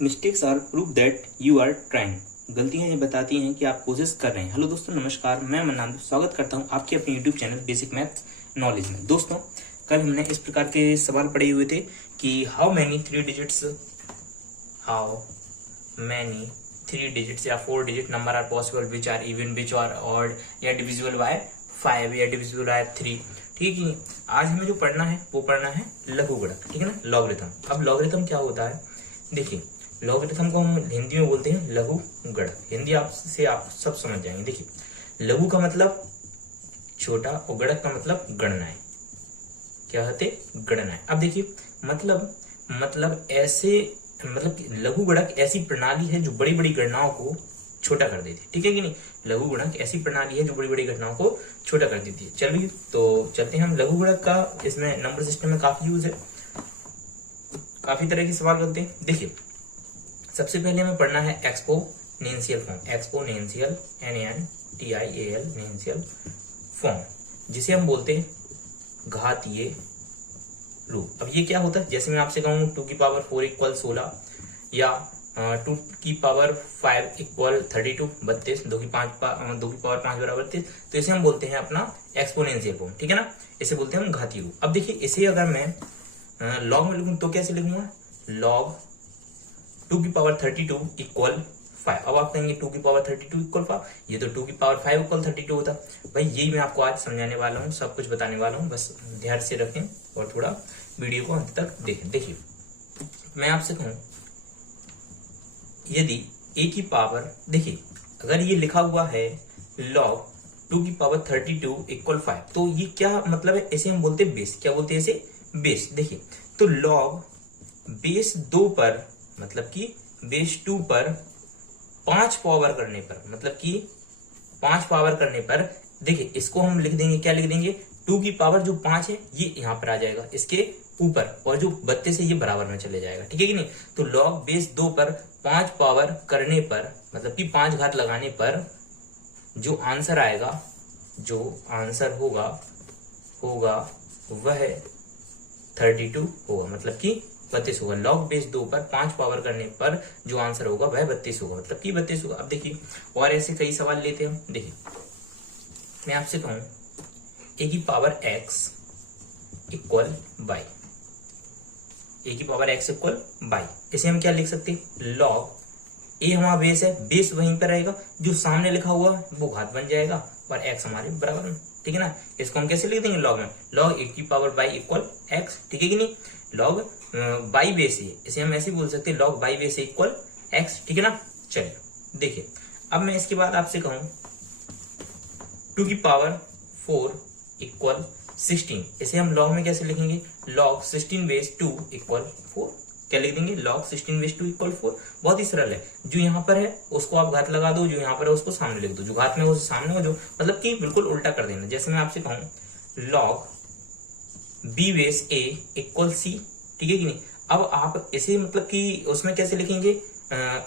Mistakes are proof that you are trying. गलतियां ये बताती हैं कि आप कोशिश कर रहे हैं। हेलो दोस्तों, नमस्कार। मैं मन्नान स्वागत करता हूं आपके अपने YouTube channel basic maths knowledge में। दोस्तों, कल हमने इस प्रकार के सवाल पढ़े हुए थे कि हाउ मैनी थ्री डिजिट्स या 4 digit number are possible which are even, which are odd, या डिविजिबल बाय 5 या डिविजिबल बाय 3। ठीक है। आज हमें जो पढ़ना है वो पढ़ना है लघुगणक, ठीक है ना, लॉगरिथम। अब लॉगरिथम क्या होता है, देखिए लॉगरिथम को हम हिंदी में बोलते हैं लघु गणक। हिंदी आप सब समझ जाएंगे। देखिए, लघु का मतलब छोटा और गणक का मतलब गणनाएं। क्या होते? गणनाएं। अब देखिए मतलब ऐसे लघु गणक ऐसी प्रणाली है जो बड़ी बड़ी गणनाओं को छोटा कर देती है। ठीक है कि नहीं? लघु गणक ऐसी प्रणाली है जो बड़ी बड़ी घटनाओं को छोटा कर देती है। चलिए तो चलते हैं हम लघु गणक का। इसमें नंबर सिस्टम में काफी यूज है, काफी तरह के सवाल बनते हैं। देखिए, सबसे पहले हमें पढ़ना है exponential form. Exponential NANTIAL form, जिसे हम बोलते हैं घातीय रूप। अब ये क्या होता है? जैसे मैं आपसे कहूं 2 की पावर 4 इक्वल 16, या 2 की पावर 5 इक्वल 32, 32, 2 की पावर 5 बराबर 30, तो इसे हम बोलते हैं अपना एक्सपोनेंशियल फॉर्म। ठीक है ना, इसे बोलते हैं हम घातीय रूप। अब देखिए, इसे अगर मैं लॉग में लिखूं तो कैसे लिखूंगा? लॉग 2 की पावर 32 इक्वल 5। अब आप कहेंगे 2 की पावर 32 इक्वल 5, ये तो 2 की पावर 5 इक्वल 32 होता। भाई यही मैं आपको आज समझाने वाला हूँ, सब कुछ बताने वाला हूँ, बस ध्यान से रखें और थोड़ा वीडियो को अंत तक देखें। देखिए, मैं आपसे कहूं यदि a की पावर, देखिए अगर ये लिखा हुआ है लॉग 2 की पावर 32 इक्वल 5, तो ये क्या मतलब है? इसे हम बोलते हैं बेस। क्या बोलते हैं इसे? बेस। देखिए, तो लॉग बेस 2 पर, मतलब कि बेस 2 पर 5 पावर करने पर, मतलब कि 5 पावर करने पर, देखिए इसको हम लिख देंगे, क्या लिख देंगे? 2 की पावर जो 5 है ये यहां पर आ जाएगा इसके ऊपर, और जो 32 है ये बराबर में चले जाएगा। ठीक है कि नहीं? तो लॉग बेस 2 पर 5 पावर करने पर, मतलब कि 5 घात लगाने पर जो आंसर आएगा, जो आंसर होगा वह 32 होगा, मतलब कि 32 होगा। लॉग बेस 2 पर 5 पावर करने पर जो आंसर होगा वह 32 होगा, मतलब कि 32 होगा। अब देखिए, और ऐसे कई सवाल लेते हैं हम। देखिए, मैं आपसे कहूं a की power x equal by, a की पावर x इक्वल बाई, इसे हम क्या लिख सकते हैं? लॉग a हमारा बेस है, बेस वहीं पर रहेगा, जो सामने लिखा हुआ वो घात बन जाएगा और x हमारे बराबर में। ठीक है ना? इसको हम कैसे लिख देंगे? लॉग में लॉग a की पावर बाई इक्वल x। ठीक है कि नहीं? लॉग बाई बेस है, इसे हम ऐसे बोल सकते हैं log by base equal x। ठीक है ना? चलिए देखिए, अब मैं इसके बाद आपसे कहूं 2 की पावर 4 इक्वल 16, इसे हम लॉग में कैसे लिखेंगे? Log 16 base 2 equal 4। क्या लिख देंगे? Log 16 base 2 equal 4। बहुत ही सरल है। जो यहाँ पर है उसको आप घात लगा दो, जो यहाँ पर है उसको सामने लिख दो, जो घात में हो सामने हो, जो मतलब कि बिल्कुल उल्टा कर देना। जैसे मैं आपसे कहूं log b base a equal c। ठीक है कि नहीं? अब आप इसे मतलब कि उसमें कैसे लिखेंगे?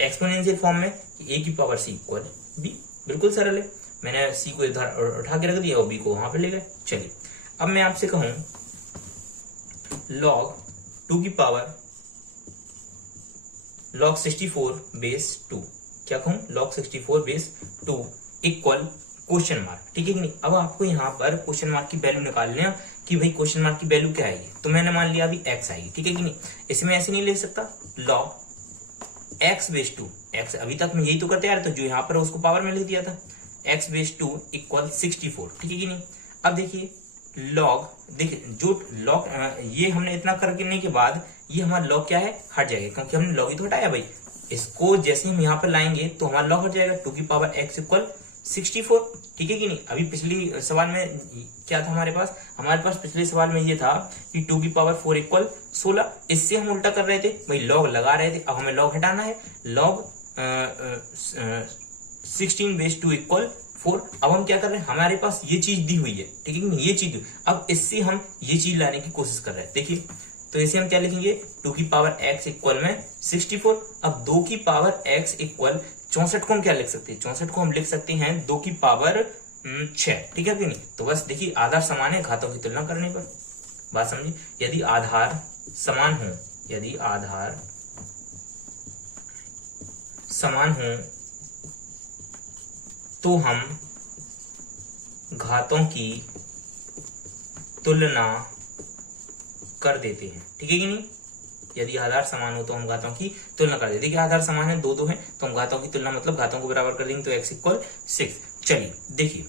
एक्सपोनेंशियल फॉर्म में, a की पावर c इक्वल b। बिल्कुल सरल है। मैंने c को इधर उठा के रख दिया और b को वहां पे ले गए। चलिए, अब मैं आपसे कहूं लॉग 2 की पावर लॉग 64 बेस 2, क्या कहूं? Log 64 base 2 equal question mark. ठीक है कि नहीं? अब आपको यहाँ पर क्वेश्चन मार्क की वैल्यू निकालनी है कि भाई क्वेश्चन मार्क की वैल्यू क्या आएगी। तो मैंने मान लिया अभी x आएगी। ठीक है कि नहीं? इसमें ऐसे नहीं ले सकता लॉग x बेस 2, x अभी तक मैं यही तो करते आ रहा था, जो यहाँ पर उसको पावर में लिख दिया था, x बेस 2 इक्वल 64। ठीक है कि नहीं? अब देखिए लॉग, देखिए जो लॉग ये हमने इतना करने के बाद ये हमारा लॉग क्या है? हट जाएगा, क्योंकि हमने लॉग ही तो हटाया भाई। इसको जैसे हम यहाँ पर लाएंगे तो हमारा लॉग हट जाएगा। 2 की पावर x इक्वल 64। ठीक है कि नहीं? अभी पिछली सवाल में क्या था हमारे पास पिछले सवाल में ये था कि 2 की पावर 4 इक्वल 16। इससे हम उल्टा कर रहे थे भाई, लॉग लगा रहे थे, अब हमें लॉग हटाना है। Log 16 base 2 equal 4। अब हम क्या कर रहे हैं? हमारे पास ये चीज दी हुई है। ठीक है कि नहीं? ये चीज, अब इससे हम ये चीज लाने की कोशिश कर रहे हैं। देखिए, तो इसे हम क्या लिखेंगे? 2 की पावर x इक्वल में 64। अब 2 की पावर x इक्वल 64 को हम क्या लिख सकते हैं? 64 को हम लिख सकते हैं 2 की पावर 6। ठीक है कि नहीं? तो बस देखिए, आधार समान है, घातों की तुलना करने पर। बात समझिए, यदि आधार समान हो, यदि आधार समान हो तो हम घातों की तुलना कर देते हैं, ठीक है कि नहीं। यदि आधार समान हो तो हम घातों की तुलना कर देते हैं। देखिए आधार समान है, दो दो है, तो हम घातों की तुलना मतलब घातों को बराबर कर देंगे, तो x इक्वल 6। चलिए देखिए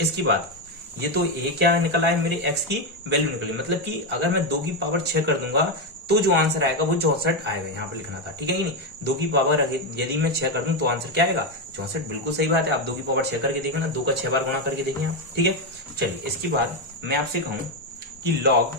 इसकी बात, ये तो ये क्या निकला है, मेरे x की वैल्यू निकली, मतलब कि अगर मैं 2 की पावर 6 कर दूंगा तो जो आंसर आएगा वो 64 आएगा, यहाँ पे लिखना था, ठीक है कि नहीं। 2 की पावर यदि मैं 6 कर दूं तो आंसर क्या आएगा, 64। बिल्कुल सही बात है, आप 2 की पावर 6 करके देखें ना, 2 का 6 बार गुणा करके देखें आप, ठीक है। चलिए इसके बाद मैं आपसे कहूं कि log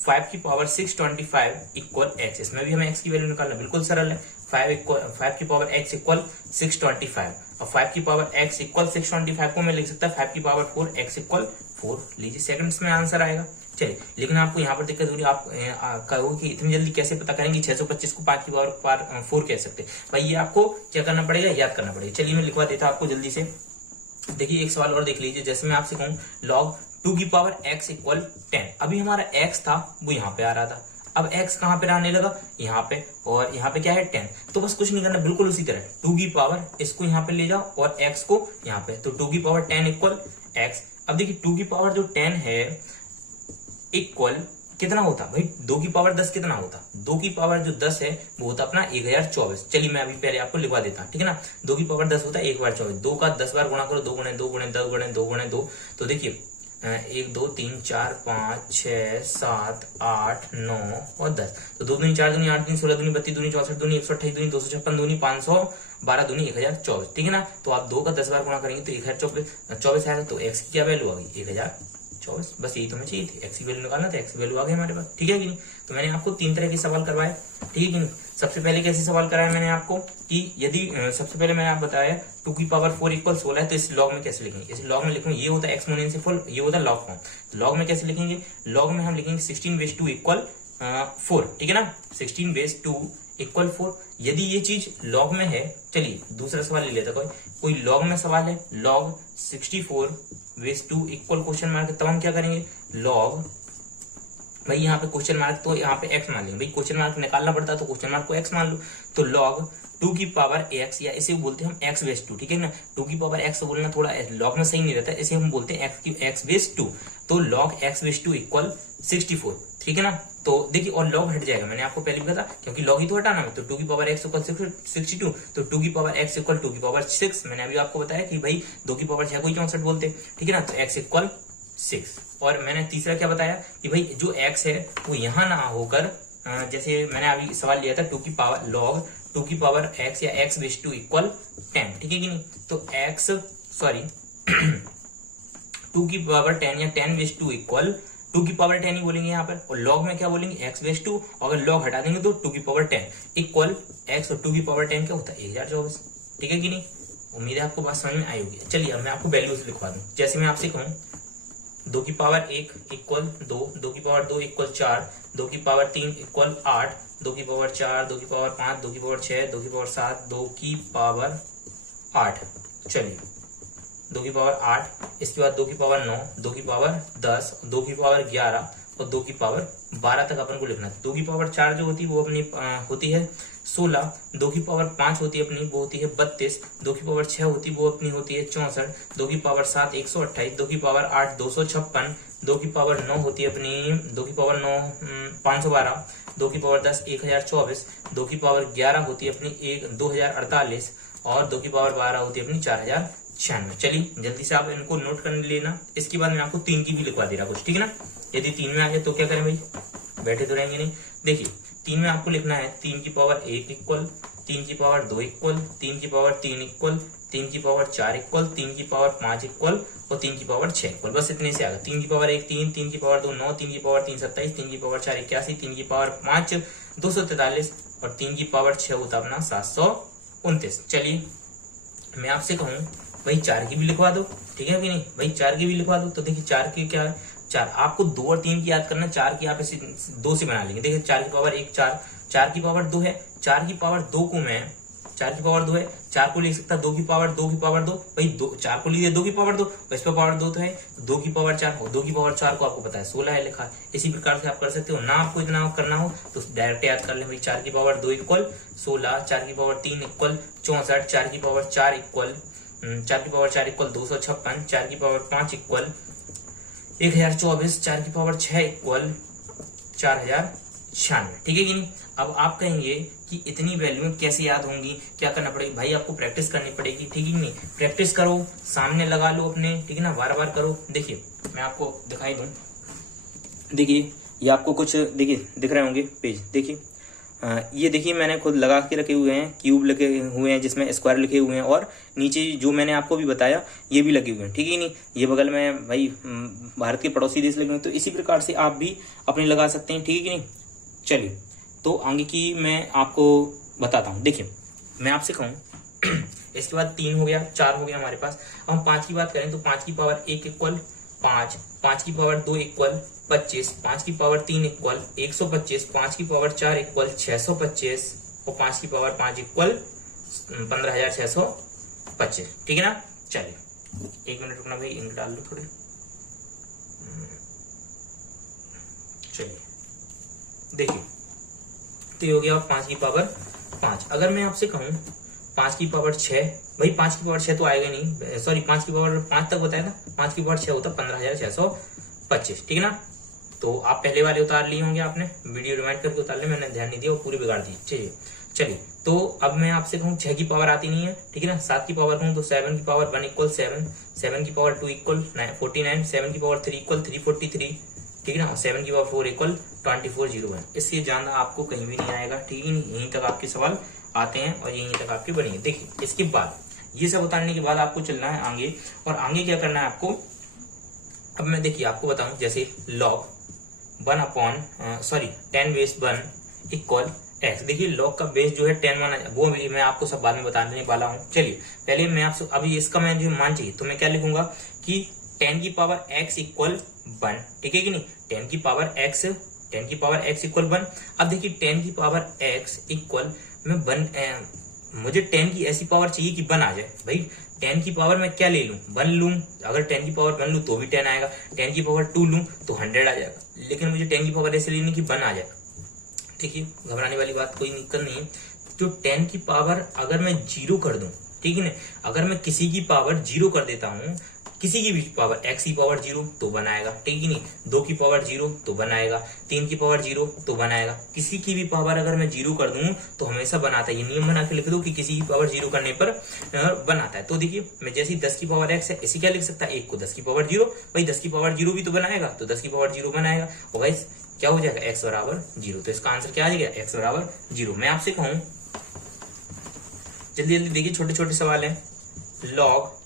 5 की पावर 625 इक्वल x, इसमें भी हमें x की वैल्यू निकालना, बिल्कुल सरल है। 5 की पावर x इक्वल 625 और 5 की पावर x इक्वल 625 को मैं लिख सकता 5 की पावर 4 x इक्वल 4, लीजिए सेकंड्स में आंसर आएगा। चलिए लेकिन आपको यहाँ पर दिक्कत हो रही है, आप कहोगे कि इतनी जल्दी कैसे पता करेंगे 625 को 5 की पावर 4 कह सकते हैं। भाई ये आपको क्या करना पड़ेगा, याद करना पड़ेगा। चलिए मैं लिखवा देता आपको जल्दी से। देखिए एक सवाल और देख लीजिए, जैसे मैं आपसे कहूँ log 2 की पावर x इक्वल 10, अभी हमारा x था वो यहाँ पे आ रहा था, अब x कहाँ पे आने लगा, यहाँ पे, और यहाँ पे क्या है 10, तो बस कुछ नहीं करना, बिल्कुल उसी तरह 2 की पावर इसको यहाँ पे ले जाओ और x को यहाँ पे, तो 2 की पावर 10 इक्वल x। अब देखिए 2 की पावर जो 10 है इक्वल कितना होता भाई, 2 की पावर 10 कितना होता, 2 की पावर जो 10 है वो होता अपना 1024। चलिए मैं अभी पहले आपको लिखवा देता हूँ, ठीक है ना। 2 की पावर 10 होता है 1024, 2 का 10 बार गुणा करो, 2 गुणे 2 गुणे 10 गुणे 2 गुणे 2, तो देखिए 1 2 3 4 5 6 7 8 9 और 10, तो 2 दूनी 4 दूनी 8 दूनी 16 दूनी 32 दूनी 64 दूनी 128 दूनी 256 दूनी 512 दूनी 1024, ठीक है ना। तो आप 2 का 10 बार गुणा करेंगे तो 1024 आएगा, तो x की क्या वैल्यू आ गई 1024, बस यही तो हमें चाहिए थी, x की वैल्यू निकालना था, x की वैल्यू आ गई हमारे पास, ठीक है कि नहीं। तो मैंने आपको 3 तरह के सवाल करवाए, ठीक है कि नहीं। सबसे पहले कैसे सवाल कराया मैंने आपको कि यदि सबसे पहले मैंने आप बताया 2 की पावर 4 इक्वल 16 है, तो इस लॉग में कैसे लिखेंगे, इस लॉग में लिखूंगे, ये होता है एक्सपोनेंशियल, ये होता है लॉग फॉर्म। तो लॉग में कैसे लिखेंगे, लॉग में हम लिखेंगे 16/2 इक्वल 4, ठीक है ना, 16/2 इक्वल 4। यदि ये चीज लॉग में है, चलिए दूसरा सवाल ले लेता, कोई लॉग में सवाल है, लॉग 64/2 इक्वल क्वेश्चन मार्क, तब हम क्या करेंगे, लॉग, भाई यहाँ पे क्वेश्चन मार्क तो यहाँ पे x मान लेंगे, भाई क्वेश्चन मार्क निकालना पड़ता है तो क्वेश्चन मार्क को x मान लो, तो log 2 की पावर x, या इसे बोलते हैं हम x/2, ठीक है ना। 2 की पावर x बोलना थोड़ा log में सही नहीं रहता, इसे हम बोलते हैं x/2, तो log x/2 इक्वल 64, ठीक है ना। तो देखिए और log हट जाएगा, मैंने आपको पहले भी कहा था, क्योंकि log ही तो हटाना है, तो 2 की पावर x इक्वल 62, तो 2 की पावर x इक्वल 2 की पावर 6, मैंने अभी आपको बताया कि भाई 2 की पावर 6 को 64 बोलते, ठीक है ना, तो x इक्वल 6। और मैंने तीसरा क्या बताया कि भाई जो x है वो यहां ना होकर, जैसे मैंने अभी सवाल लिया था 2 की पावर log 2 की पावर x या x/2 इक्वल 10, ठीक है कि नहीं। तो x 2 की पावर 10 या 10/2 इक्वल 2 की पावर 10 ही बोलेंगे यहाँ पर, और log में क्या बोलेंगे x/2, अगर log हटा देंगे तो 2 की पावर 10 इक्वल x, और 2 की पावर 10 क्या होता है 1024, ठीक है कि नहीं। उम्मीद है आपको बात समझ में आई होगी। चलिए अब मैं आपको वैल्यूज लिखवा दूं, जैसे मैं आपसे कहूं 2 की पावर 1 इक्वल 2, 2 की पावर 2 इक्वल 4, 2 की पावर 3 इक्वल 8, 2 की पावर 4, 2 की पावर 5, 2 की पावर 6, 2 की पावर 7, 2 की पावर 8, चलिए 2 की पावर 8, इसके बाद 2 की पावर 9, 2 की पावर 10, 2 की पावर 11 और 2 की पावर 12 तक अपन को लिखना है। 2 की पावर 4 जो होती है वो अपनी होती है 16, 2 की पावर 5 होती है अपनी वो होती है 32, 2 की पावर 6 होती है वो अपनी होती है 64, 2 की पावर 7 128, 2 की पावर 8 256, 2 की पावर 9 होती है अपनी, 2 की पावर 9 512, 2 की पावर 10 1024, 2 की पावर 11 होती है अपनी 2048 और 2 की पावर 12 होती है अपनी 4096। चलिए जल्दी से आप इनको नोट कर लेना। इसके बाद मैं आपको 3 की भी लिखवा दे रहा कुछ, ठीक है ना। यदि 3 में आ जाए तो क्या करें भाई, बैठे तो रहेंगे नहीं। देखिए 3 में आपको लिखना है 3 की पावर 1 इक्वल, 3 की पावर 2 इक्वल, 3 की पावर 3 इक्वल, 3 की पावर 4 इक्वल, 3 की पावर 5 इक्वल और 3 की पावर 6 इक्वल, बस इतने से आ गया। 3 की पावर 1 3, 3 की पावर 2 9, 3 की पावर 3 27, 3 की पावर 4 81, 3 की पावर 5 243 और 3 की पावर 6 होता अपना 729। चलिए मैं आपसे कहूं भाई 4 की भी लिखवा दो, ठीक है कि नहीं भाई, 4 की भी लिखवा दो। तो देखिए 4 की क्या है, 4 आपको 2 और 3 की याद करना, 4 की आप इसे 2 से बना लेंगे। देखिए 4 की पावर 1 4, 4 की पावर 2 है, 4 की पावर 2 को मैं 4 की पावर 2 है, 4 को लिख सकता 2 की पावर 2 भाई 4 को लीजिए 2 की पावर 2, इस पर पावर 2 तो है, 2 की पावर 4 और 2 की पावर 4 को आपको पता है 16 है लिखा। इसी प्रकार से आप कर सकते हो ना, आपको इतना करना हो तो डायरेक्ट याद कर ले भाई 4 की पावर 2 इक्वल 16, 4 की पावर 3 इक्वल 64, 4 की पावर 4 इक्वल 256, 4 की पावर 5 इक्वल 1024, 4 की पावर 6 इक्वल 4096। ठीक है कि नहीं। अब आप कहेंगे कि इतनी वैल्यू कैसे याद होंगी, क्या करना पड़ेगा भाई, आपको प्रैक्टिस करनी पड़ेगी। ठीक है कि नहीं, प्रैक्टिस करो, सामने लगा लो अपने, ठीक है ना, बार बार करो। देखिए मैं आपको दिखाई दूं, देखिए ये आपको कुछ देखिए दिख रहे होंगे पेज, देखिए ये देखिए मैंने खुद लगा के रखे हुए हैं, क्यूब लगे हुए हैं जिसमें स्क्वायर लिखे हुए हैं, और नीचे जो मैंने आपको भी बताया ये भी लगे हुए हैं। ठीक है नहीं, ये बगल में भाई भारत के पड़ोसी देश लगे हुए हैं, तो इसी प्रकार से आप भी अपने लगा सकते हैं। ठीक है कि नहीं। चलिए तो आगे की मैं आपको बताता हूँ। देखिए मैं आपसे कहूँ इसके बाद 3 हो गया, 4 हो गया हमारे पास। अब हम 5 की बात करें तो 5 की पावर 1 इक्वल 5, 5 की पावर 2 इक्वल 25, 5 की पावर 3 इक्वल 125, 5 की पावर 4 इक्वल 625 और 5 की पावर 5 इक्वल 15,625। ठीक है ना। चलिए 1 मिनट रुकना भाई, इंक डाल लो थोड़े। चलिए देखिए तो ये हो गया 5 की पावर 5। अगर मैं आपसे कहूं 5 की पावर 6, भाई 5 की पावर 6 तो आएगा नहीं, सॉरी 5 की पावर 5 तक बताया था, 5 की पावर 6 होता 15,625। ठीक है ना। तो आप पहले वाले उतार लिए होंगे, आपने वीडियो रिमाइंड करके उतार लिया, मैंने ध्यान नहीं दिया और पूरी बिगाड़ दी। चलिए तो अब मैं आपसे कहूँ 6 की पावर आती नहीं है, ठीक है ना। 7 की पावर कहूँ तो 7 की पावर 1 इक्वल 7, 7 की पावर 2 इक्वल 49, 7 की पावर 3 इक्वल 343, ठीक है ना। 7 की पावर 4 इक्वल 2401। इससे ज्यादा आपको कहीं भी नहीं आएगा। ठीक है, यहीं तक आपके सवाल आते हैं और यहीं तक आपके बनेंगे। देखिए इसके बाद ये सब उतारने के बाद आपको चलना है आगे, और आगे क्या करना है आपको। अब मैं देखिए आपको बताऊं, जैसे log 1 upon 10 base 1 equal x। देखिए log का बेस जो है 10 माना, वो मैं आपको सब बाद में बताने वाला हूँ। चलिए पहले मैं आपसे अभी इसका मैं जो मान चाहिए तो मैं क्या लिखूंगा कि 10 की पावर x इक्वल 1। ठीक है कि नहीं, 10 की पावर x इक्वल 1। अब देखिए 10 की पावर x इक्वल मैं 1, मुझे 10 की ऐसी पावर चाहिए कि 1 आ जाए। भाई 10 की पावर मैं क्या ले लूं, 1 लूं। अगर 10 की पावर 1 लूं तो भी 10 आएगा, 10 की पावर 2 लूं तो 100 आ जाएगा, लेकिन मुझे 10 की पावर ऐसे लेनी कि 1 आ जाएगा। ठीक है, घबराने वाली बात कोई दिक्कत नहीं है। जो 10 की पावर अगर मैं 0 कर दूं, ठीक है ना, अगर मैं किसी की पावर 0 कर देता हूं, किसी की भी पावर, x की पावर 0 तो 1 आएगा। ठीक है नहीं, 2 की पावर 0 तो 1 आएगा, 3 की पावर 0 तो 1 आएगा। किसी की भी पावर अगर मैं 0 कर दूं तो हमेशा 1 आता है। ये नियम बना के लिख दो कि किसी की पावर 0 करने पर 1 आता है। तो देखिए मैं जैसे 10 की पावर x है, इसी क्या लिख सकता है, 1 को 10 की पावर 0, भाई 10 की पावर 0 भी तो 1 आएगा, तो 10 की पावर 0 1 आएगा, और भाई क्या हो जाएगा, x बराबर 0। तो इसका आंसर क्या आ जाएगा, x बराबर 0। मैं आपसे कहूं जल्दी जल्दी देखिए, छोटे छोटे सवाल है। log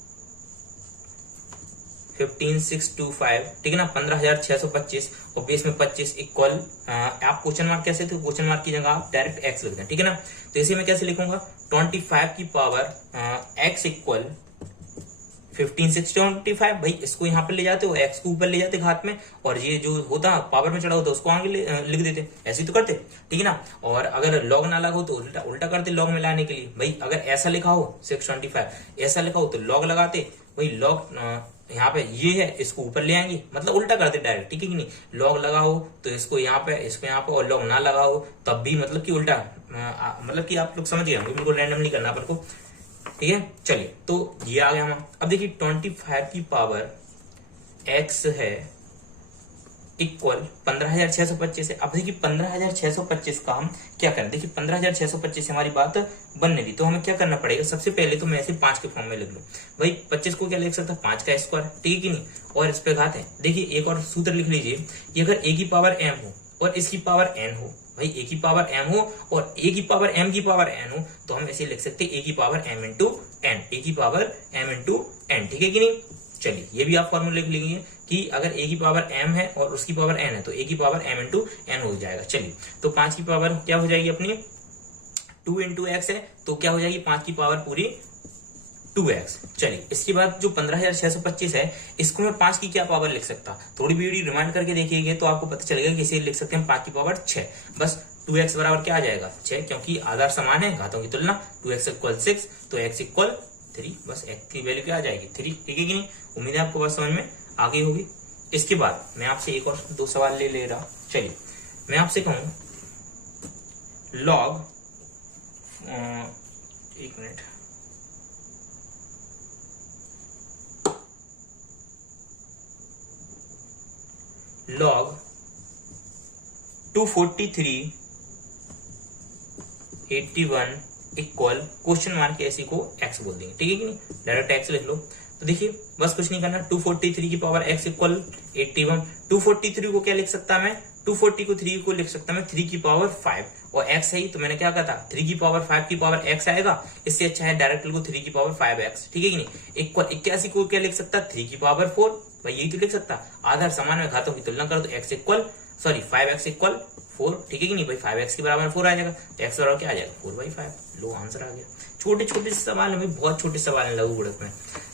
15625, ठीक है ना, 15,625 और बेस में 25 इक्वल, आप क्वेश्चन मार्क कैसे थे, क्वेश्चन मार्क की जगह आप डायरेक्ट x लिख दें। ठीक है ना। तो इसे मैं कैसे लिखूंगा, 25 की पावर x इक्वल 15625। भाई इसको यहाँ पर ले जाते हो, x को ऊपर ले जाते घात में, और ये जो होता पावर में चढ़ा होता उसको आगे लिख देते, ऐसे तो करते। ठीक है ना। और अगर log ना लगा हो तो उल्टा करते log में लाने के लिए। भाई अगर ऐसा लिखा हो 625, ऐसा लिखा हो तो log लगाते, भाई log यहाँ पे ये है, इसको ऊपर ले आएंगे, मतलब उल्टा करते डायरेक्ट। ठीक है कि नहीं, लॉग लगा हो तो इसको यहाँ पे, इसको यहाँ पे, और लॉग ना लगा हो तब भी मतलब कि उल्टा, मतलब कि आप लोग समझ गए होंगे, बिल्कुल रैंडम नहीं करना अपन को। ठीक है, चलिए तो ये आ गया हमारा। अब देखिए 25 की पावर x है इक्वल 15,625 है। अब देखिए 15,625 का हम क्या करें, देखिए 15,625 से हमारी बात बनने दी, तो हमें क्या करना पड़ेगा। सबसे पहले तो मैं ऐसे 5 के फॉर्म में लिख लूं। भाई 25 को क्या लिख सकता, 5 का स्क्वायर, ठीक है कि नहीं, और इस पे घात है। देखिए एक और सूत्र लिख लीजिए कि अगर a की पावर m हो और इसकी पावर n हो, भाई a की पावर m हो और a की पावर m की पावर n हो, तो हम ऐसे लिख सकते हैं a की power m into n, a की पावर m इंटू n। ठीक है कि नहीं। चलिए ये भी आप फॉर्मूला लिख लीजिए कि अगर a की पावर m है और उसकी पावर n है तो a की पावर m इंटू n हो जाएगा। चलिए तो 5 की पावर क्या हो जाएगी अपनी, 2 इंटू x है, तो क्या हो जाएगी 5 की पावर पूरी 2x। चलिए इसके बाद जो 15,625 है, इसको मैं 5 की क्या पावर लिख सकता, थोड़ी वीडियो रिमाइंड करके देखिएगा तो आपको पता चलेगा कि इसे लिख सकते हैं 5 की पावर 6। बस 2x बराबर क्या आ जाएगा 6, क्योंकि आधार समान है, घातों की तुलना, 2x इक्वल 6 तो x इक्वल 3, बस x की वैल्यू क्या आ जाएगी 3, ठीक है कि नहीं। उम्मीद है आपको बात समझ में आ गई होगी। इसके बाद मैं आपसे एक और 2 सवाल ले रहा। चलिए मैं आपसे कहूं लॉग, एक minute, log 243 81 equal question mark ऐसी को x बोल देंगे, ठीक है कि नहीं, डायरेक्ट x लिख लो। तो देखिए बस कुछ नहीं करना, 243 की पावर x इक्वल 81। 243 को क्या लिख सकता मैं, 240 को 3 को लिख सकता मैं 3 की पावर 5, और x है ही तो मैंने क्या कहा था 3 की पावर 5 की पावर x आएगा, इससे अच्छा है डायरेक्ट लिखो 3 की पावर 5x, ठीक है कि नहीं। इक्वल 81 को क्या लिख सकता 3 की पावर 4, भाई यही तो लिख सकता, आधार समान में घातों की तुलना करो तो x इक्वल 5x इक्वल 4, ठीक है कि नहीं भाई, 5x के बराबर 4 आ जाएगा तो x बराबर क्या आ जाएगा 4/5, लो आंसर आ गया। छोटे छोटे सवाल है भाई, बहुत छोटे सवाल है लघु गुणक में,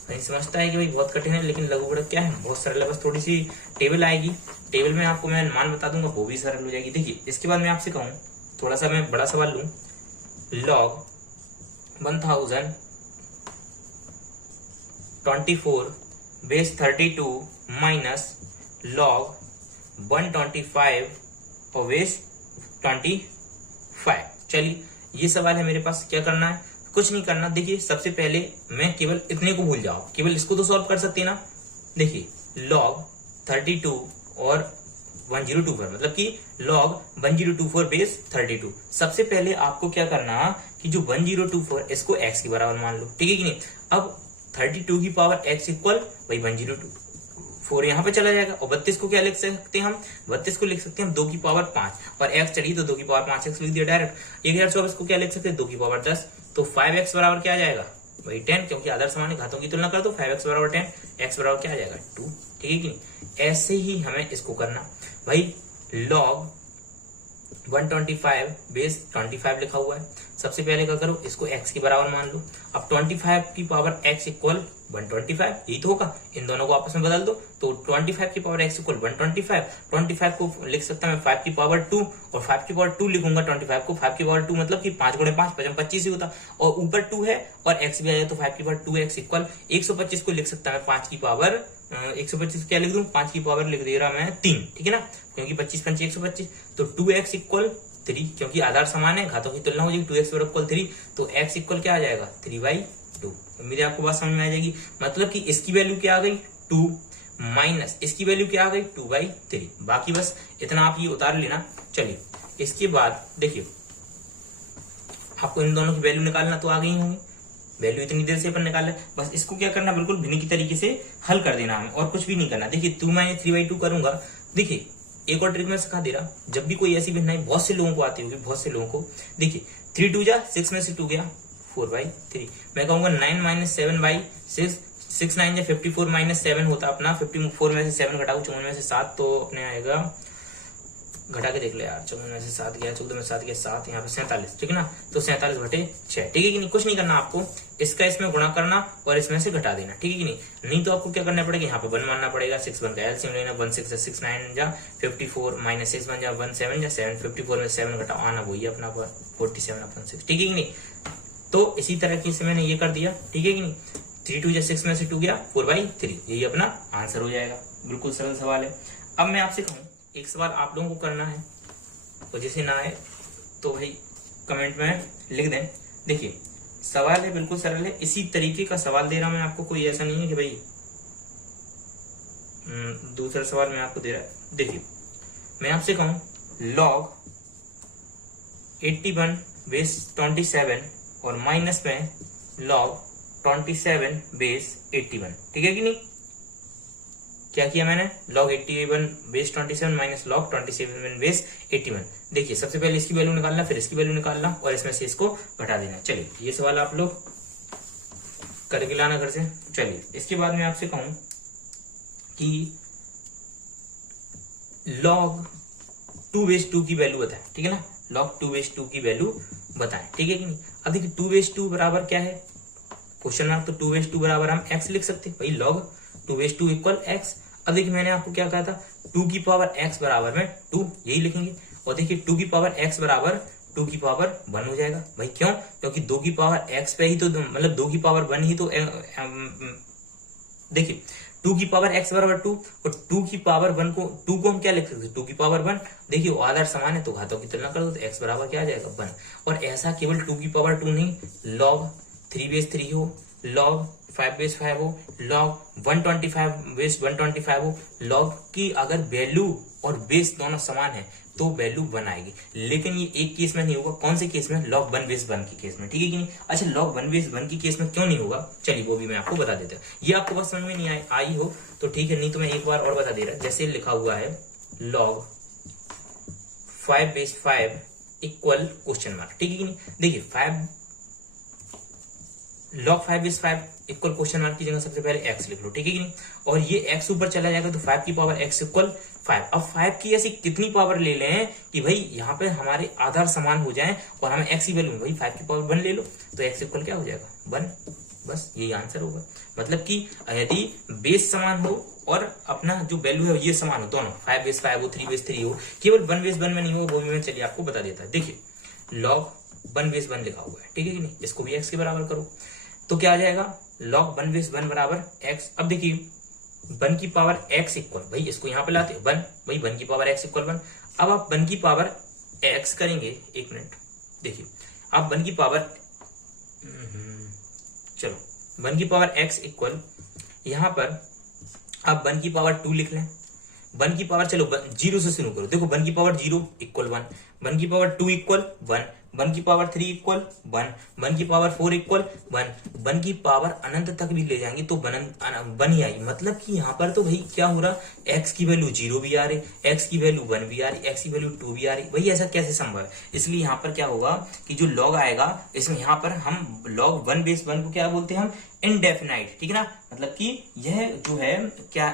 नहीं समझता है कि भाई बहुत कठिन है, लेकिन लघु गुणक क्या है बहुत सरल है, बस थोड़ी सी टेबल आएगी, टेबल में आपको मैं मान बता दूंगा वो भी सरल हो जाएगी। देखिए इसके बाद मैं आपसे कहूँ थोड़ा सा मैं बड़ा सवाल लूं, लॉग 1024 बेस 32 माइनस लॉग 125 और बेस 25। चलिए ये सवाल है मेरे पास, क्या करना है, कुछ नहीं करना। देखिए सबसे पहले मैं केवल इतने को भूल जाओ, केवल इसको तो सॉल्व कर सकते हैं ना। देखिए लॉग 32 और 1024 मतलब कि लॉग 1024 बेस 32। सबसे पहले आपको क्या करना कि जो 1024 इसको x के बराबर मान लो, ठीक है कि नहीं। अब 32 की पावर x इक्वल भाई 1024 यहाँ पे चला जाएगा, और 32 को क्या लिख सकते हैं हम, 32 को लिख सकते हैं हम 2 की पावर 5, और x चढ़ी तो 2 की पावर 5x लिख दिया डायरेक्ट। 1024 को क्या लिख सकते हैं 2 की पावर 10, तो 5x बराबर क्या आ जाएगा भाई 10, क्योंकि आधार समान है घातों की तुलना कर दो, 5x बराबर 10, x बराबर क्या आ जाएगा 2, ठीक है कि नहीं। ऐसे ही हमें इसको करना भाई, लॉग 125 बेस 25 लिखा हुआ है, सबसे पहले क्या करो इसको x के बराबर मान लो। अब 25 की पावर x इक्वल 125, यही तो होगा, इन दोनों को आपस में बदल दो तो 25 की पावर x इक्वल 125, 25 को लिख सकता मैं 5 की पावर 2, और 5 की पावर 2 लिखूंगा 25 को, 5 की पावर 2 मतलब कि 5 गुणे 5 25 ही होता, और ऊपर 2 है और x भी आ जाए तो 5 की पावर 2x इक्वल 125 को लिख सकता मैं 5 की पावर 125 क्या लिख दूं, 5 की पावर लिख दे रहा मैं 3, ठीक है ना, क्योंकि 25 5 125, तो 2x इक्वल 3, क्योंकि आधार समान है घातों की तुलना हो जाएगी, 2x इक्वल 3, तो x इक्वल क्या आ जाएगा 3/2। उम्मीद है आपको बात समझ में आ जाएगी, मतलब कि इसकी वैल्यू क्या आ गई 2 माइनस इसकी वैल्यू क्या आ गई 2/3, बाकी बस इतना आप ये उतार लेना। चलिए इसके बाद देखिए आपको इन दोनों की वैल्यू निकालना तो आ गई होंगी, वैल्यू इतनी देर से अपन निकाल रहे, बस इसको क्या करना बिल्कुल भिन्न की तरीके से हल कर देना हमें, और कुछ भी नहीं करना। देखिए 2 माइनस 3/2 करूंगा। देखिए एक और ट्रिक मैं सिखा दे रहा, जब भी कोई ऐसी भिन्नाई बहुत से लोगों को आती होगी, बहुत से लोगों को, देखिए 3 2 जा 6 में से 2 गया 4/3, मैं कहूंगा 9 माइनस 7/6, 6 9 जा 54 माइनस 7 होता अपना, 54 में से 7 घटाओ 54 में से 7 तो अपने आएगा, घटा के देख ले यार, 54 में से 7 गया, 14 में 7 गया 7, यहाँ पे 47, ठीक है ना, तो 47 बटे 6, ठीक है कि नहीं। कुछ नहीं करना आपको, इसका इसमें गुणा करना और इसमें से घटा देना, ठीक है कि नहीं तो आपको क्या करना पड़ेगा, यहाँ पे 1 मानना पड़ेगा, 6 बन गया, एलसीएम लेना, 1 6 6 9 जा 54 माइनस 6 बन जा 1 7 जा 7, 54 में 7 घटाओ आना वही अपना 47/6, ठीक है कि नहीं। तो इसी तरह से मैंने ये कर दिया, ठीक है कि नहीं, 3 2 जा 6 में से 2 गया 4/3, यही अपना आंसर हो जाएगा, बिल्कुल सरल सवाल है। अब मैं आपसे कहूँ एक सवाल आप लोगों को करना है, तो जैसे ना आए तो भाई कमेंट में लिख दें। देखिए सवाल है बिल्कुल सरल है, इसी तरीके का सवाल दे रहा मैं आपको, कोई ऐसा नहीं है कि भाई दूसरा सवाल मैं आपको दे रहा। देखिए मैं आपसे कहूं लॉग 81 बेस 27 और माइनस में लॉग 27 बेस 81, ठीक है कि नहीं। क्या किया मैंने, log 81 base 27 minus log 27 base 81। देखिए सबसे पहले इसकी वैल्यू निकालना, फिर इसकी वैल्यू निकालना और इसमें से इसको घटा देना। चलिए ये सवाल आप लोग करके लाना घर से। चलिए इसके बाद मैं आपसे कहूं कि लॉग 2 बेस 2 की वैल्यू बताएं, ठीक है ना, लॉग 2 बेस 2 की वैल्यू बताएं, ठीक है कि नहीं। अब देखिए 2 बेस 2 बराबर क्या है, क्वेश्चन मार्क, तो 2 बेस 2 बराबर हम x लिख सकते हैं भाई, लॉग 2 बेस 2 इक्वल x। अब देखिए मैंने आपको क्या कहा था, 2 की पावर x बराबर में 2, यही लिखेंगे, और देखिए 2 की पावर x बराबर 2 की पावर 1 हो जाएगा। भाई क्यों? क्योंकि 2 की पावर x पे ही तो मतलब 2 की पावर 1 ही तो देखिए 2 की पावर x बराबर 2 और 2 की पावर 1 को 2 को हम क्या लिख सकते हैं 2 की पावर 1। देखिए आधार समान है तो घातों की तुलना कर दो तो x बराबर क्या आ जाएगा 1। और ऐसा केवल 2 की पावर 2 नहीं, log 3 बेस 3 हो, log 5 बेस 5 हो, log 125 बेस 125 हो, log की अगर वैल्यू और बेस दोनों समान है तो वैल्यू 1 आएगी। लेकिन ये एक केस में नहीं होगा। कौन से केस में? log 1 बेस 1 के केस में, ठीक है कि नहीं। अच्छा log 1 बेस 1 के केस में क्यों नहीं होगा, चलिए वो भी मैं आपको बता देता हूँ। ये आपको बस समझ में नहीं आई हो तो ठीक है, नहीं तो मैं एक बार और बता दे रहा। जैसे लिखा हुआ है log 5 base 5 equal question mark, ठीक है कि नहीं। देखिए 5 log 5 base 5 equal question mark की जगह सबसे पहले x लिख लो, ठीक है कि नहीं। और ये x ऊपर चला जाएगा तो 5 की पावर x इक्वल 5। अब 5 की ऐसी कितनी पावर ले लें कि भाई यहाँ पे हमारे आधार समान हो जाएं और हमें x की वैल्यू, भाई 5 की पावर 1 ले लो तो x इक्वल क्या हो जाएगा 1। बस यही आंसर होगा। मतलब कि यदि बेस समान हो और अपना जो वैल्यू है ये समान हो, दोनों 5 बेस 5 हो 3 बेस 3 हो, केवल 1 बेस 1 में नहीं हो, वो भी मैं चलिए आपको बता देता है। देखिए log 1 बेस 1 लिखा हुआ है, ठीक है कि नहीं। इसको भी x के बराबर करो तो क्या आ जाएगा log 1 बेस 1 बराबर x। अब देखिए 1 की पावर x इक्वल, भाई इसको यहाँ पे लाते 1, भाई 1 की पावर x इक्वल 1। अब आप 1 की पावर x करेंगे, एक मिनट देखिए आप 1 की पावर चलो 1 की पावर x इक्वल, यहाँ पर आप 1 की पावर 2 लिख लें। 1 की पावर चलो 0 से शुरू करो, देखो 1 की पावर 0 इक्वल 1, 1 की पावर 2 इक्वल 1, 1 की पावर 3 इक्वल 1, 1 की पावर 4 इक्वल 1, 1 की पावर अनंत तक भी ले जाएंगे तो 1 ही आएगी। मतलब कि यहाँ पर तो भाई क्या हो रहा, x की वैल्यू 0 भी आ रही, x की वैल्यू 1 भी आ रही, x की वैल्यू 2 भी आ रही। भाई ऐसा कैसे संभव है? इसलिए यहाँ पर क्या होगा कि जो log आएगा इसमें यहाँ पर हम log 1 बेस 1 को क्या बोलते हैं हम इनडेफिनाइट, ठीक है ना। मतलब कि यह जो है क्या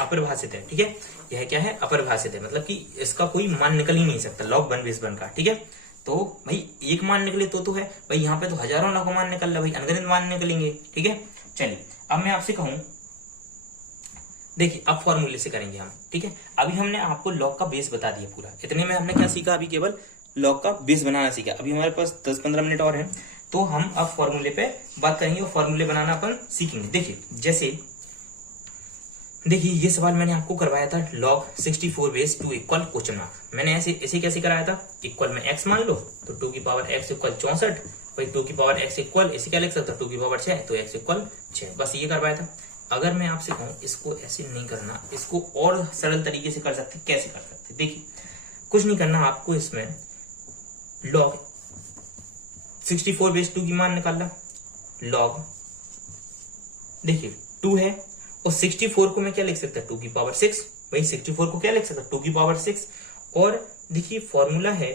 अपरिभाषित है, ठीक है। यह क्या है अपरिभाषित है, मतलब कि इसका कोई मान निकल ही नहीं सकता log 1 बेस 1 का, ठीक है। तो भाई एक मान निकले तो है, भाई यहाँ पे तो हजारों लाखों मान निकल रहा है, भाई अनगिनत मान निकलेंगे, ठीक है। चलिए अब मैं आपसे कहूं, देखिए अब फॉर्मूले से करेंगे हम, ठीक है। अभी हमने आपको लॉग का बेस बता दिया पूरा, इतने में हमने क्या सीखा, अभी केवल लॉग का बेस बनाना सीखा। अभी हमारे पास 10-15 मिनट और है तो हम अब फॉर्मूले पे बात करेंगे और फॉर्मूले बनाना अपन सीखेंगे। देखिए जैसे देखिए ये सवाल मैंने आपको करवाया था log 64 base 2 equal question mark. मैंने ऐसे कैसे कराया था, इक्वल में x मान लो तो 2 की पावर x इक्वल 64, भाई 2 की पावर x इक्वल इसे क्या लिख सकता 2 की पावर 6 तो x इक्वल 6, बस ये करवाया था। अगर मैं आपसे कहूं इसको ऐसे नहीं करना, इसको और सरल तरीके से कर सकते, कैसे कर सकते, देखिए कुछ नहीं करना आपको, इसमें log 64 बेस 2 की मान निकालना, log देखिए 2 है और 64 को मैं क्या लिख सकता 2 की पावर 6, भाई 64 को क्या लिख सकता 2 की पावर 6। और देखिए फॉर्मूला है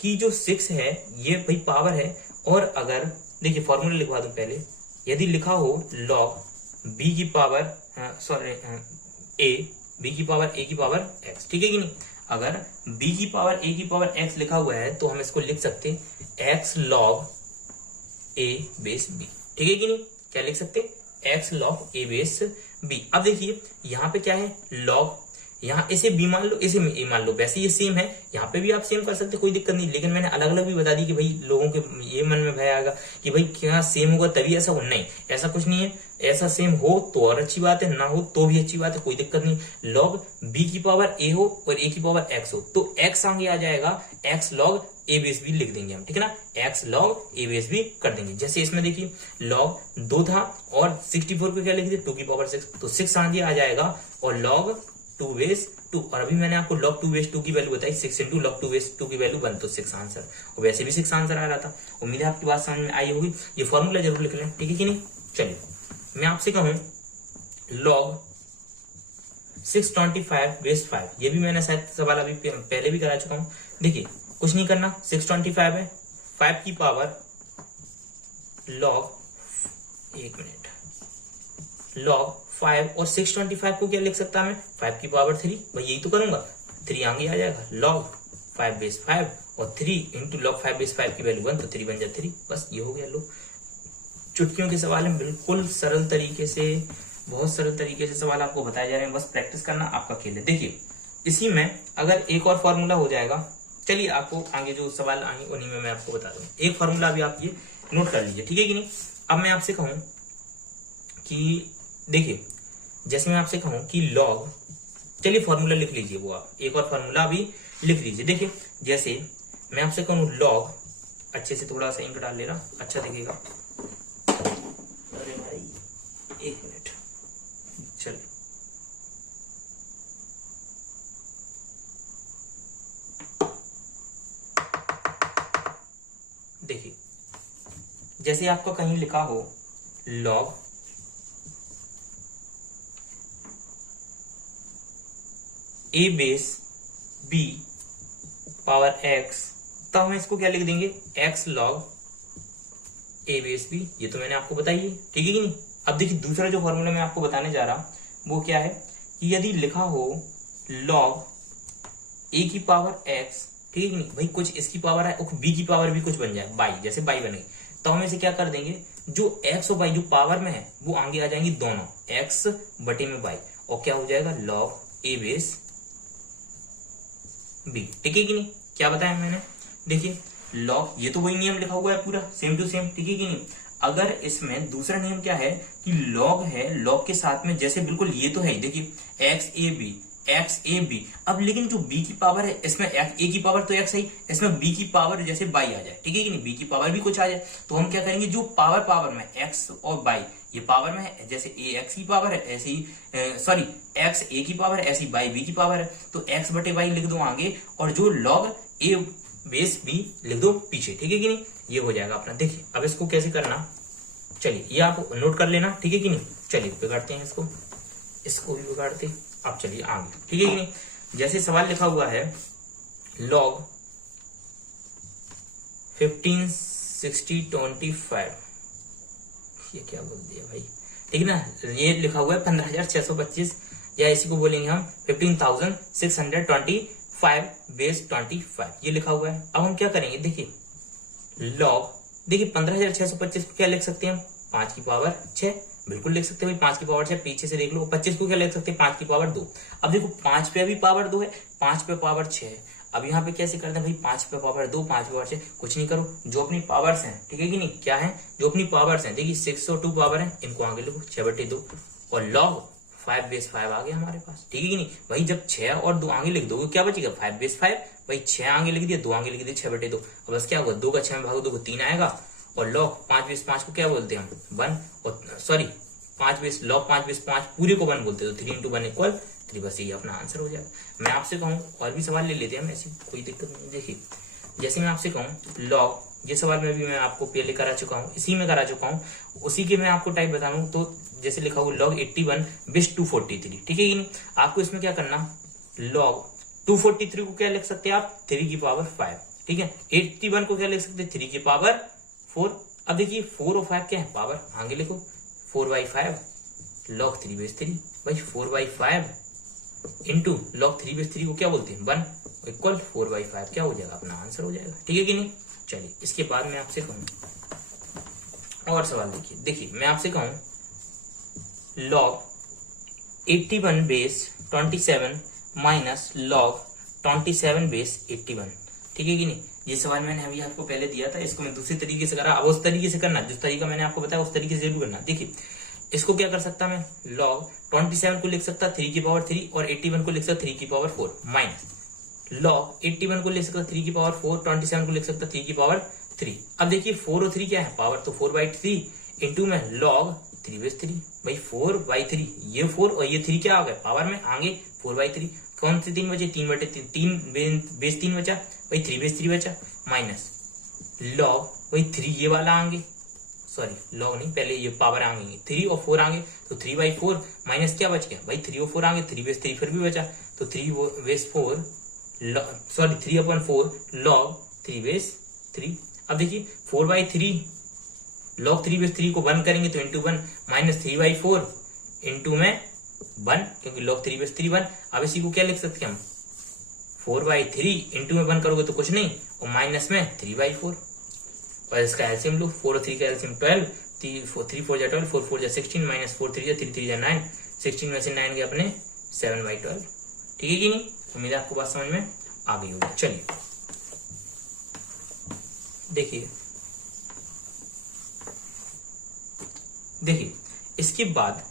कि जो 6 है ये भाई पावर है, और अगर देखिए फॉर्मूला लिखवा दूं पहले, यदि लिखा हो log b की पावर b की पावर a की पावर x, ठीक है कि नहीं। अगर b की पावर a की पावर x लिखा हुआ है तो हम इसको लिख सकते x log a base b, ठीक है कि नहीं। क्या लिख सकते x log a base b। अब देखिए यहाँ पे क्या है log, यहाँ इसे b मान लो इसे a मान लो, वैसे ये सेम है, यहाँ पे भी आप सेम कर सकते कोई दिक्कत नहीं, लेकिन मैंने अलग अलग भी बता दी कि भाई लोगों के ये मन में भय आएगा कि भाई क्या सेम होगा तभी ऐसा हो, नहीं ऐसा कुछ नहीं है, ऐसा सेम हो तो और अच्छी बात है, ना हो तो भी अच्छी बात है, कोई दिक्कत नहीं। log b की पावर a हो और a की पावर x हो तो x आगे आ जाएगा x log a base b लिख देंगे हम, ठीक है ना, x log a base b कर देंगे। जैसे इसमें देखिए log 2 था और 64 को क्या लिख दिया 2 की पावर 6 तो 6 आगे आ जाएगा और log 2 बेस 2, और अभी मैंने आपको log 2 बेस 2 की वैल्यू बताई 6 इंटू log 2 बेस 2 की वैल्यू 1 तो 6 आंसर, और वैसे भी 6 आंसर आ रहा था। उम्मीद है आपकी बात समझ में आई होगी, ये फॉर्मूला जरूर लिख लें, ठीक है कि नहीं। चलिए मैं आपसे कहूं log 625 बेस 5, ये भी मैंने शायद सवाल अभी पहले भी करा चुका हूं। देखिए कुछ नहीं करना, 625 है 5 की पावर log, एक मिनट, log 5 और 625 को क्या लिख सकता मैं 5 की पावर 3, भाई यही तो करूंगा, 3 आगे आ जाएगा log 5 बेस 5 और 3 इंटू log 5 बेस 5 की वैल्यू 1 तो 3 बन जाए 3, बस ये हो गया। लो चुटकियों के सवाल में बिल्कुल सरल तरीके से, बहुत सरल तरीके से सवाल आपको बताए जा रहे हैं, बस प्रैक्टिस करना आपका खेल है। देखिए इसी में अगर एक और फॉर्मूला हो जाएगा चलिए आपको आगे जो सवाल आएंगे उन्हीं में मैं आपको बता दूं। एक फॉर्मूला भी आप ये नोट कर लीजिए, ठीक है कि नहीं। अब मैं आपसे कहूं कि देखिए, जैसे मैं आपसे कहूं कि लॉग, चलिए फॉर्मूला लिख लीजिए, वो आप एक और फॉर्मूला भी लिख लीजिए। देखिए जैसे मैं आपसे कहूं लॉग, अच्छे से थोड़ा सा इंक डाल ले रहा, अच्छा दिखेगा। अरे भाई एक मिनट, चलिए देखिए, जैसे आपका कहीं लिखा हो लॉग ए बेस बी पावर एक्स, तब हम इसको क्या लिख देंगे, एक्स लॉग ए बेस बी। ये तो मैंने आपको बताई है, ठीक है कि नहीं। अब देखिए दूसरा जो फॉर्मूला मैं आपको बताने जा रहा वो क्या है कि यदि लिखा हो लॉग ए की पावर एक्स, ठीक है कि नहीं, भाई कुछ इसकी पावर है और बी की पावर भी कुछ बन जाए, बाई, जैसे बाई बनेगी, तो हम इसे क्या कर देंगे, जो एक्स और बाई जो पावर में है वो आगे आ जाएंगी दोनों, एक्स बटे में बाई, और क्या हो जाएगा लॉग ए बेस बी, ठीक है कि नहीं। क्या बताया मैंने, देखिए लॉग, ये तो वही नियम लिखा हुआ है पूरा सेम टू सेम, ठीक है कि नहीं। अगर इसमें दूसरा नियम क्या है कि लॉग है, लॉग के साथ में जैसे बिल्कुल ये तो है, देखिए x a b, x a b, अब लेकिन जो बी की पावर है इसमें ए की पावर तो एक्स है, इसमें बी की पावर जैसे बाई आ जाए, ठीक है कि नहीं, बी की पावर भी कुछ आ जाए, तो हम क्या करेंगे, जो पावर में एक्स और बाई ये पावर में है, जैसे ए एक्स की पावर है ऐसे ही सॉरी एक्स ए की पावर है ऐसी बाई बी की पावर है, तो एक्स बटे बाई लिख दो आगे, और जो लॉग ए बेस बी लिख दो पीछे, ठीक है कि नहीं। ये हो जाएगा अपना। देखिए अब इसको कैसे करना, चलिए ये आप नोट कर लेना, ठीक है कि नहीं। चलिए बिगाड़ते हैं इसको भी बिगाड़ते, अब चलिए आगे, ठीक है कि नहीं। जैसे सवाल लिखा हुआ है लॉग 15 60 25, ये क्या बोल दिया भाई, ठीक है ना। ये लिखा हुआ है 15,625, या इसी को बोलेंगे हम 15,625 बेस 25, ये लिखा हुआ है। अब हम क्या करेंगे, देखिए लॉग, देखिए 15,625 क्या लिख सकते हैं हम, 5 की पावर 6, बिल्कुल लिख सकते हैं भाई 5 की पावर 6, पीछे से देख लो। 25 को क्या लिख सकते हैं, 5 की पावर 2। अब देखो 5 पे अभी पावर 2 है, 5 पे पावर 6 है। अब यहाँ पे कैसे करते हैं भाई, 5 पे पावर 2, 5 पे पावर 6, कुछ नहीं करो, जो अपनी पावर्स हैं, ठीक है कि नहीं, क्या है जो अपनी पावर्स हैं, देखिए 6 और 2 पावर है, इनको आगे लिखो 6/2, और लॉग 5 बेस 5 आ गया हमारे पास, ठीक है कि नहीं। भाई जब 6 और 2 आगे लिख दोगे क्या बचेगा, 5 बेस 5, भाई 6 आगे लिख दिया, 2 आगे लिख दिया 6/2। अब बस क्या होगा, 2 का 6 में भागो 2 को 3 आएगा, और लॉग 5 बेस 5 को क्या बोलते हैं हम 1, और सॉरी 5 बेस लॉग 5 बेस 5 पूरे को 1 बोलते हैं, तो 3 × 1 = 3, बस ये अपना आंसर हो जाएगा। मैं आपसे कहूं और भी सवाल ले लेते हैं हम, ऐसी कोई दिक्कत नहीं। देखिए जैसे मैं आपसे कहूं लॉग, ये सवाल में भी मैं आपको पहले करा चुका हूं, इसी में करा चुका हूं, उसी के मैं आपको टाइप बता दूं। तो जैसे लिखा हुआ लॉग 81 बेस 243, ठीक है कि नहीं। आपको इसमें क्या करना, लॉग 243 को क्या लिख सकते हैं आप, 3 की पावर 5, ठीक है। 81 को क्या लिख सकते हैं, 3 की पावर 4। अब देखिए 4 और 5 क्या है, पावर, आगे लिखो 4/5 लॉग 3 बेस 3, भाई 4/5 इंटू लॉग 3 बेस 3 को क्या बोलते हैं 1, इक्वल 4/5, क्या हो जाएगा अपना आंसर हो जाएगा, ठीक है कि नहीं। चलिए इसके बाद मैं आपसे कहूं और सवाल, देखिए मैं आपसे कहूं log 81 base 27 minus log 27 base 81, ठीक है कि नहीं। ये सवाल मैंने अभी आपको पहले दिया था, इसको मैं दूसरी तरीके से करा, अब उस तरीके से करना, जिस तरीका मैंने आपको बताया उस तरीके से जरूर करना। देखिए इसको क्या कर सकता मैं, लॉग 27 को लिख सकता 3 की पावर 3, और 81 को लिख सकता 3 की पावर 4, माइनस लॉग 81 को लिख सकता 3 की पावर 4, 27 को लिख सकता 3 की पावर 3। अब देखिए 4 और 3 क्या है, पावर, तो 4/3 इंटू में लॉग 3 बेस 3, भाई 4/3, ये 4 और ये 3 क्या आ गया, पावर में आगे 4/3, कौन से 3 बचे, 3/3, 3 बेस 3 बचा, भाई 3 बेस 3 बचा, माइनस लॉग भाई 3 ये वाला आगे, सॉरी लॉग नहीं, पहले ये पावर आएंगे 3 और 4 आगे, तो 3/4 माइनस क्या बच गया भाई 3 और 4 आगे, 3 बेस 3 फिर भी बचा, तो 3 बेस 4 सॉरी 3/4 लॉग 3 बेस 3। अब देखिए 4/3 लॉग 3 बेस 3 को 1 करेंगे तो इंटू 1, माइनस 3/4 इंटू में 1, क्योंकि लॉग 3 बेस 3 1। अब इसी को क्या लिख सकते हैं हम, 4/3 इंटू में 1 करोगे तो कुछ नहीं, और माइनस में 3/4, और इसका एलसीएम लो, 4 और 3 का एलसीएम 12, 3 4 जा 12, 4 4 जा 16, माइनस 4 3 जा 3 3 जा 9, 16 में से 9 गए अपने 7/12, ठीक है कि नहीं। उम्मीद है आपको बात समझ में आ गई होगी। चलिए देखिए इसके बाद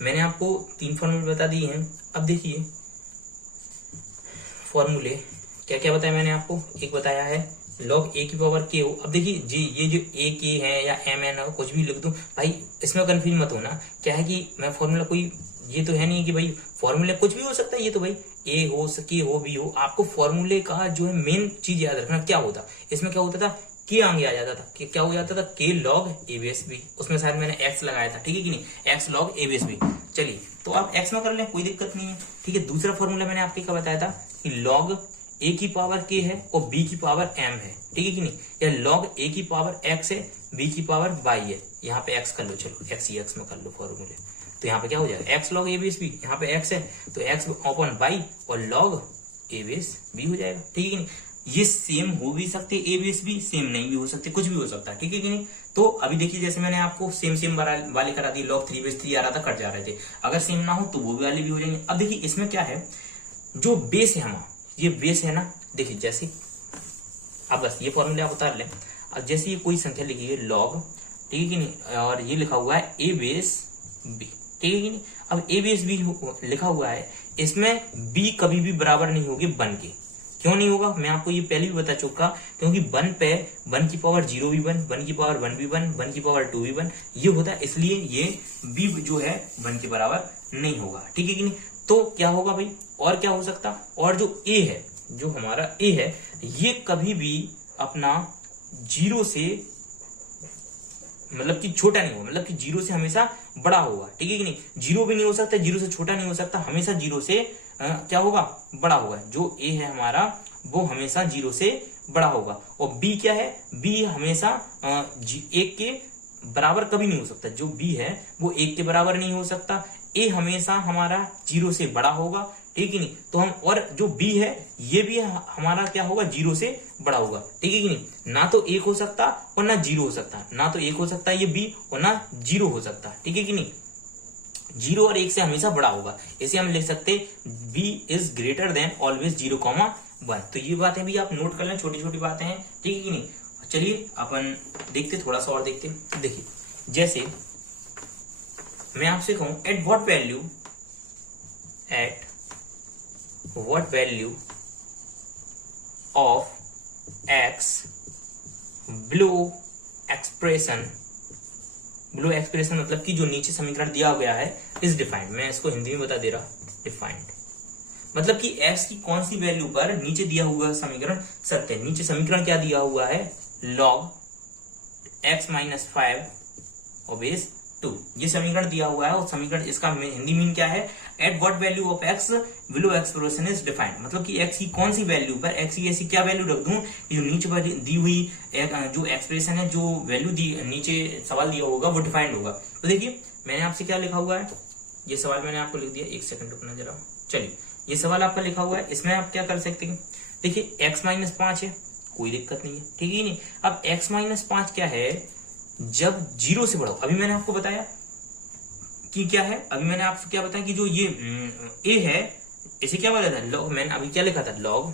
मैंने आपको 3 फॉर्मूले बता दिए हैं। अब देखिए फॉर्मूले क्या क्या बताया मैंने आपको। एक बताया है log a की पावर k हो। अब देखिए जी ये जो a k है या m n हो कुछ भी लिख दूं भाई, इसमें कंफ्यूज मत होना। क्या है कि मैं फॉर्मूला कोई ये तो है नहीं कि भाई फॉर्मूले कुछ भी हो सकता है, ये तो भाई a हो k हो b हो। आपको फॉर्मूले का जो है मेन चीज याद रखना क्या होता। इसमें क्या होता था k आगे आ जाता था, क्या हो जाता था k log a base b। उसमें शायद मैंने x लगाया था, ठीक है कि नहीं, x log a base b। चलिए तो आप x में कर लें, कोई दिक्कत नहीं है, ठीक है। दूसरा फॉर्मूला मैंने आपको क्या बताया था कि log a की पावर k है और b की पावर m है, ठीक है कि नहीं, या log a की पावर x है b की पावर y है। यहाँ पे x कर लो, चलो x ही x में कर लो फॉर्मूले। तो यहाँ पे क्या हो जाएगा x log a base b, यहाँ पे x है तो x अपॉन y और log a base b हो जाएगा, ठीक है कि नहीं। ये सेम हो भी सकते a base b, सेम नहीं भी हो सकते, कुछ भी हो सकता है, ठीक है कि नहीं। तो अभी देखिए जैसे मैंने आपको सेम वाले करा दी, log 3 base 3 आ रहा था, कट जा रहे थे। अगर सेम ना हो तो वो वाले भी हो जाएंगे। अब देखिए इसमें क्या है, जो बेस है हमारा, ये बेस है ना, देखिए जैसे अब बस ये फॉर्मूले आप उतार लें। अब जैसे ये कोई संख्या लिखी है log, ठीक है कि नहीं, और ये लिखा हुआ है a base b, ठीक है कि नहीं। अब a base b लिखा हुआ है, इसमें b कभी भी बराबर नहीं होगी 1 के। क्यों नहीं होगा, मैं आपको ये पहले भी बता चुका, क्योंकि 1 पे 1 की पावर 0 भी 1, 1 की पावर 1 भी 1, 1 की पावर 2 भी 1 ये होता है, इसलिए ये b जो है 1 के बराबर नहीं होगा, ठीक है कि नहीं। तो क्या होगा भाई, और क्या हो सकता, और जो a है, जो हमारा a है, ये कभी भी अपना 0 से मतलब कि छोटा नहीं होगा, मतलब कि 0 से हमेशा बड़ा होगा, ठीक है कि नहीं। 0 भी नहीं हो सकता, 0 से छोटा नहीं हो सकता, हमेशा 0 से क्या होगा, बड़ा होगा। जो a है हमारा वो हमेशा 0 से बड़ा होगा। और b क्या है, b हमेशा 1 के बराबर कभी नहीं हो सकता। जो b है वो 1 के बराबर नहीं हो सकता। a हमेशा हमारा 0 से बड़ा होगा, ठीक है नहीं। तो हम, और जो b है ये भी हमारा क्या होगा, 0 से बड़ा होगा, ठीक है कि नहीं। ना तो 1 हो सकता और ना 0 हो सकता, ना तो 1 हो सकता है ये b और ना 0 हो सकता, ठीक है कि नहीं। 0 और 1 से हमेशा बड़ा होगा, इसे हम लिख सकते b is greater than always 0,1। तो ये बातें भी आप नोट कर लें, छोटी छोटी बातें हैं, ठीक है कि नहीं। चलिए अपन देखते, थोड़ा सा और देखते। देखिए जैसे मैं आपसे कहूं at what value of x below expression मतलब कि जो नीचे समीकरण दिया गया है इज डिफाइंड। मैं इसको हिंदी में बता दे रहा, डिफाइंड मतलब कि x की कौन सी वैल्यू पर नीचे दिया हुआ समीकरण सत्य है। नीचे समीकरण क्या दिया हुआ है, log x माइनस 5 और बेस 2, ये समीकरण दिया हुआ है। और समीकरण इसका हिंदी मीन क्या है, at what value of x below expression is defined, मतलब कि x की कौन सी वैल्यू पर, x की ऐसी क्या वैल्यू रख दूं जो नीचे पर दी हुई जो एक्सप्रेशन है, जो वैल्यू दी नीचे सवाल दिया होगा वो डिफाइंड होगा। तो देखिए मैंने आपसे क्या लिखा हुआ है, ये सवाल मैंने आपको लिख दिया, 1 सेकंड रुकना जरा। चलिए ये सवाल आपका लिखा हुआ है, इसमें आप क्या कर सकते हैं, देखिए x माइनस 5 है, कोई दिक्कत नहीं है, ठीक है नहीं। अब x माइनस 5 क्या है, जब 0 से बड़ा हो। अभी मैंने आपको बताया कि क्या है, अभी मैंने आपसे क्या बताया कि जो ये a है इसे क्या बोला था, लॉग, मैंने अभी क्या लिखा था, लॉग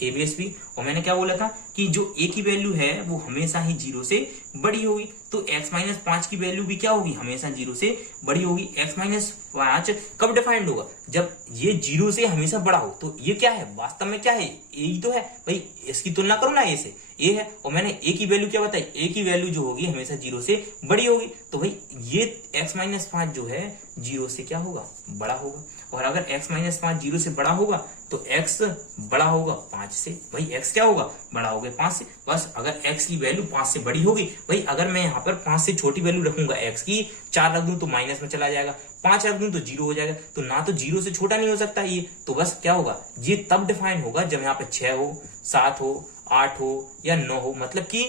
a base b। और मैंने क्या बोला था कि जो a की वैल्यू है वो हमेशा ही 0 से बड़ी होगी। तो x माइनस 5 की वैल्यू भी क्या होगी, हमेशा 0 से बड़ी होगी। x माइनस 5 कब डिफाइंड होगा, जब ये 0 से हमेशा बड़ा हो। तो ये क्या है, वास्तव में क्या है, a ही तो है भाई, इसकी तुलना करो ना, a से a है। और मैंने a की वैल्यू क्या बताई, a की वैल्यू जो होगी हमेशा 0 से बड़ी होगी। तो भाई ये x माइनस 5 जो है 0 से क्या होगा, बड़ा होगा। और अगर x माइनस 5 0 से बड़ा होगा तो x बड़ा होगा 5 से, भाई x क्या होगा, बड़ा होगा 5 से। बस अगर x की वैल्यू 5 से बड़ी होगी, भाई अगर मैं यहाँ पर 5 से छोटी वैल्यू रखूंगा x की, 4 रख दूं तो माइनस में चला जाएगा, 5 रख दूं तो 0 हो जाएगा। तो ना तो 0 से छोटा नहीं हो सकता ये, तो बस क्या होगा, ये तब डिफाइन होगा जब यहाँ पे 6 हो, 7 हो, 8 हो या 9 हो, मतलब कि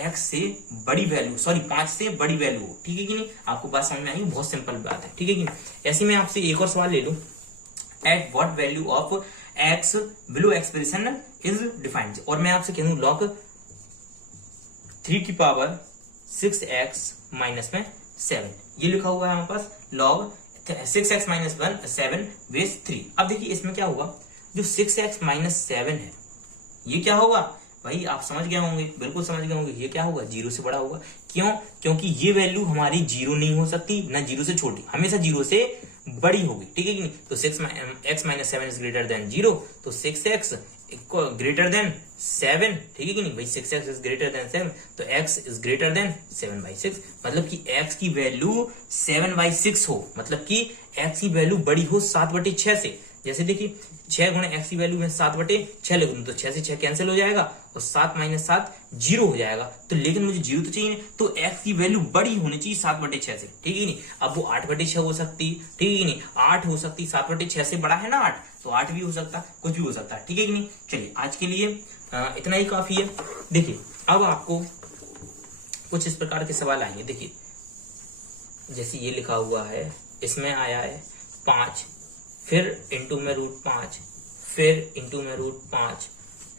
x से बड़ी वैल्यू, सॉरी 5 से बड़ी वैल्यू हो, ठीक है कि नहीं। आपको बात समझ में आई, बहुत सिंपल बात है, ठीक है कि नहीं। ऐसे में आपसे एक और सवाल ले लूं, at what value of x below expression is defined. और मैं आपसे कह दूं log 3 की पावर 6x माइनस में 7, ये लिखा हुआ है हमारे पास, log 6x माइनस 7 बेस 3। अब देखिए इसमें क्या होगा, जो 6x माइनस 7 है ये क्या होगा, भाई आप समझ गए होंगे, बिल्कुल समझ गए होंगे, ये क्या होगा, 0 से बड़ा होगा। क्यों? क्योंकि ये वैल्यू हमारी 0 नहीं हो सकती, ना 0 से छोटी, हमेशा 0 से बड़ी होगी, ठीक है कि नहीं। तो x minus 7 is greater than 0, तो 6x ग्रेटर देन 7, ठीक है कि नहीं भाई, 6x इज ग्रेटर देन 7, तो x इज ग्रेटर देन 7/6, मतलब कि x की वैल्यू 7/6 हो, मतलब कि x की वैल्यू बड़ी हो 7/6 से। जैसे देखिए 6 गुणे x की वैल्यू में 7/6 लिख दूं तो 6 से 6 कैंसिल हो जाएगा और 7 माइनस 7 0 हो जाएगा। तो लेकिन मुझे 0 तो चाहिए नहीं, तो x की वैल्यू बड़ी होनी चाहिए 7/6 से, ठीक है नहीं। अब वो 8/6 हो सकती, ठीक है नहीं, 8 हो सकती, 7/6 से बड़ा है ना 8, तो 8 भी हो सकता, कुछ भी हो सकता है, ठीक है कि नहीं। चलिए आज के लिए इतना ही काफी है। देखिए अब आपको कुछ इस प्रकार के सवाल आएंगे। देखिए जैसे ये लिखा हुआ है, इसमें आया है 5, फिर इंटू में √5, फिर इंटू में √5,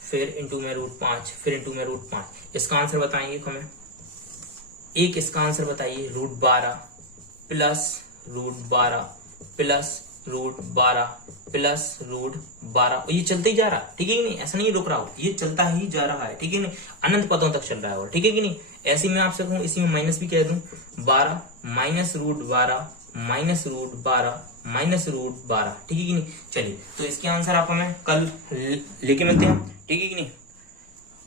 फिर इंटू में √5, फिर इंटू में √5। इसका आंसर बताएंगे हमें, एक इसका आंसर बताइए, √12 प्लस √12 प्लस √12 प्लस √12, और ये चलते ही जा रहा है, ठीक है कि नहीं, ऐसा नहीं रुक रहा हो, ये चलता ही जा रहा है, ठीक है नहीं, अनंत पदों तक चल रहा है, और ठीक है कि नहीं। ऐसे मैं आपसे कहूं, इसी में माइनस भी कह दूं, 12 माइनस √12 माइनस √12 माइनस √12, ठीक है कि नहीं। चलिए तो इसके आंसर आप हमें कल लेके मिलते हैं, ठीक है कि नहीं।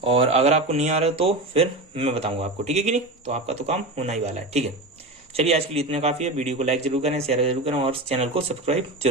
और अगर आपको नहीं आ रहा तो फिर मैं बताऊंगा आपको, ठीक है कि नहीं। तो आपका तो काम होना ही वाला है, ठीक है। चलिए आज के लिए इतना काफी है। वीडियो को लाइक जरूर करें, शेयर जरूर करें और चैनल को सब्सक्राइब जरूर